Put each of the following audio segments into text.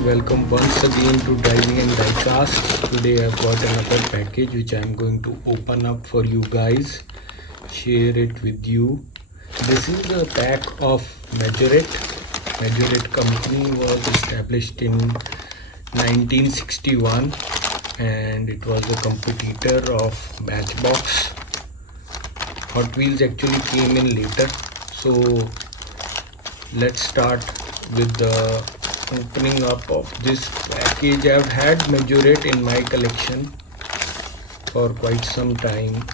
everyone, welcome once again to Driving and Diecast. Today I've got another package which I'm going to open up for you guys, share it with you. This is a pack of Majorette. Majorette company was established in 1961 and it was a competitor of Matchbox. Hot Wheels actually came in later, so let's start with the opening up of this package. I've had Majorette in my collection for quite some time.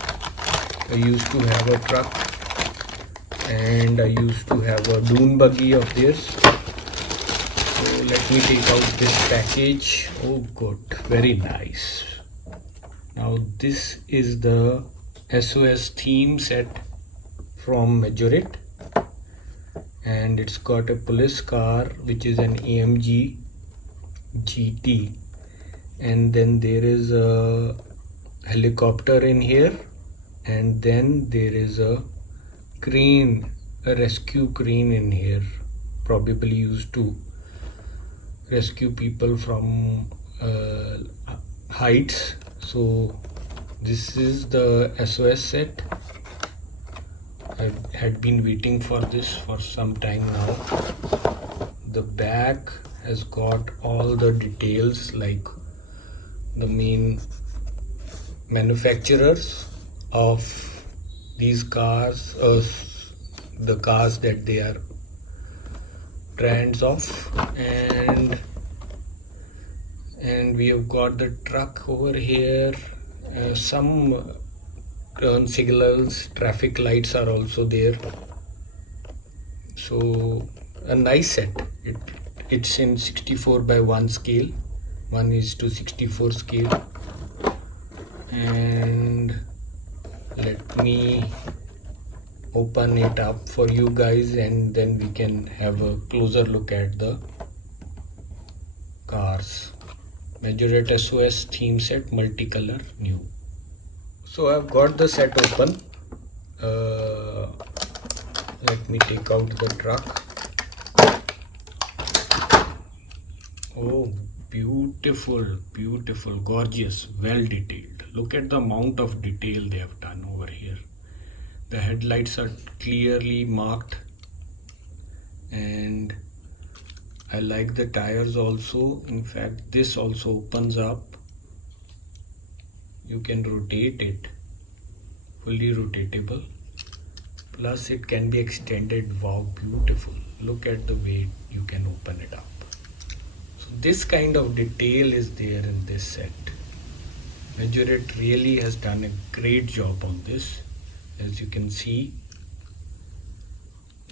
I used to have a truck and I used to have a dune buggy of theirs. So let me take out this package. Oh good, very nice. Now this is the SOS theme set from Majorette, and it's got a police car which is an AMG GT, and then there is a helicopter in here, and then there is a crane, a rescue crane in here, probably used to rescue people from heights. So this is the SOS set. I had been waiting for this for some time now. The back has got all the details, like the main manufacturers of these cars, the cars that they are brands of, and we have got the truck over here. Some turn signals, traffic lights are also there. So a nice set. It's in 64 by 1 scale, 1:64 scale. And let me open it up for you guys, and then we can have a closer look at the cars. Majorette SOS theme set, multicolor, new. So I've got the set open. Let me take out the truck. Oh, beautiful, beautiful, gorgeous, well detailed. Look at the amount of detail they have done over here. The headlights are clearly marked, and I like the tires also. In fact, this also opens up. You can rotate it, fully rotatable, plus it can be extended. Wow, beautiful. Look at the way you can open it up. So this kind of detail is there in this set. Majorette really has done a great job on this. As you can see,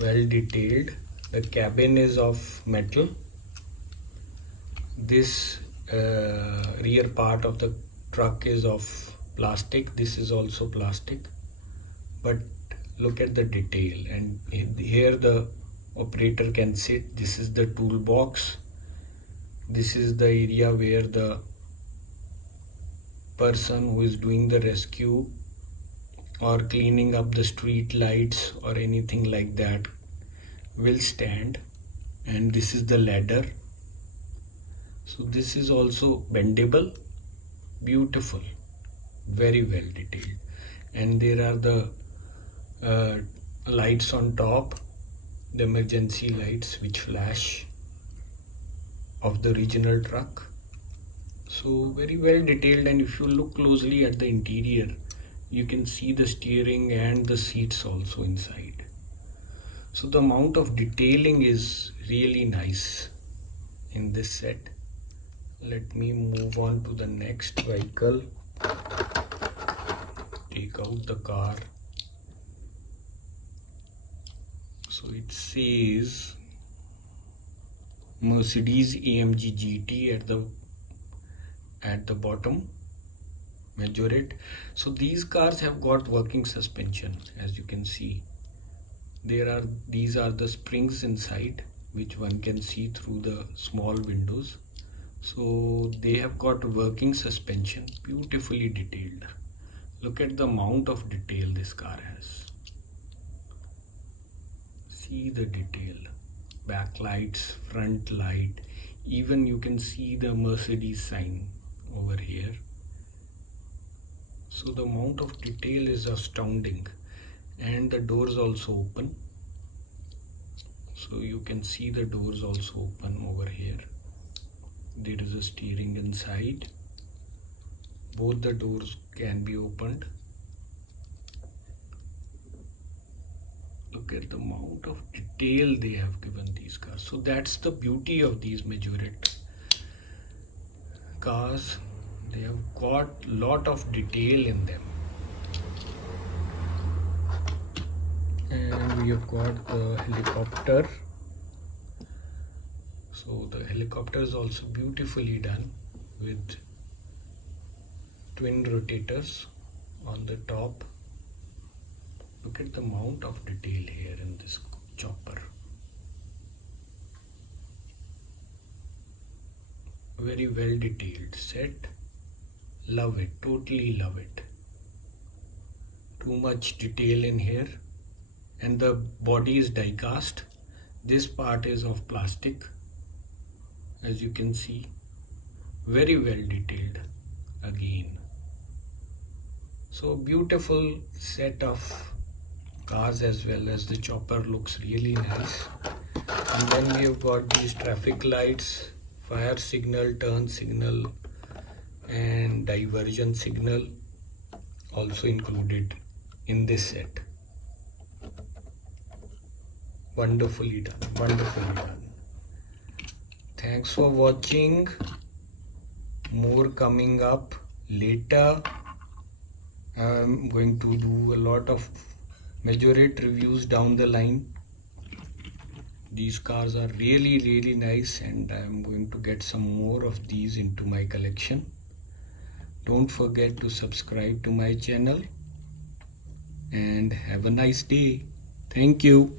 well detailed. The cabin is of metal. This rear part of the truck is of plastic. This is also plastic, but look at the detail. And here the operator can sit. This is the toolbox. This is the area where the person who is doing the rescue or cleaning up the street lights or anything like that will stand. And this is the ladder. So this is also bendable. Beautiful, very well detailed. And there are the lights on top, the emergency lights which flash of the original truck. So very well detailed. And if you look closely at the interior, you can see the steering and the seats also inside. So the amount of detailing is really nice in this set. Let me move on to the next vehicle. Take out the car. So it says Mercedes AMG GT at the bottom, Majorette. So these cars have got working suspension, as you can see. These are the springs inside, which one can see through the small windows. So they have got working suspension, beautifully detailed. Look at the amount of detail this car has. See the detail. Back lights, front light, Even you can see the Mercedes sign over here. So the amount of detail is astounding, and the doors also open. So you can see the doors also open over here. There is a steering inside. Both the doors can be opened. Look at the amount of detail they have given these cars. So that's the beauty of these Majorette cars. They have got lot of detail in them. And we have got the helicopter. So the helicopter is also beautifully done with twin rotators on the top. Look at the amount of detail here in this chopper. Very well detailed set. Love it, totally love it. Too much detail in here. And the body is die cast. This part is of plastic, as you can see. Very well detailed again. So beautiful set of cars, as well as the chopper looks really nice. And then we have got these traffic lights, fire signal, turn signal, and diversion signal also included in this set. Wonderfully done, wonderfully done. Thanks for watching. More coming up later. I'm going to do a lot of Majorette reviews down the line. These cars are really nice, and I'm going to get some more of these into my collection. Don't forget to subscribe to my channel, and have a nice day. Thank you.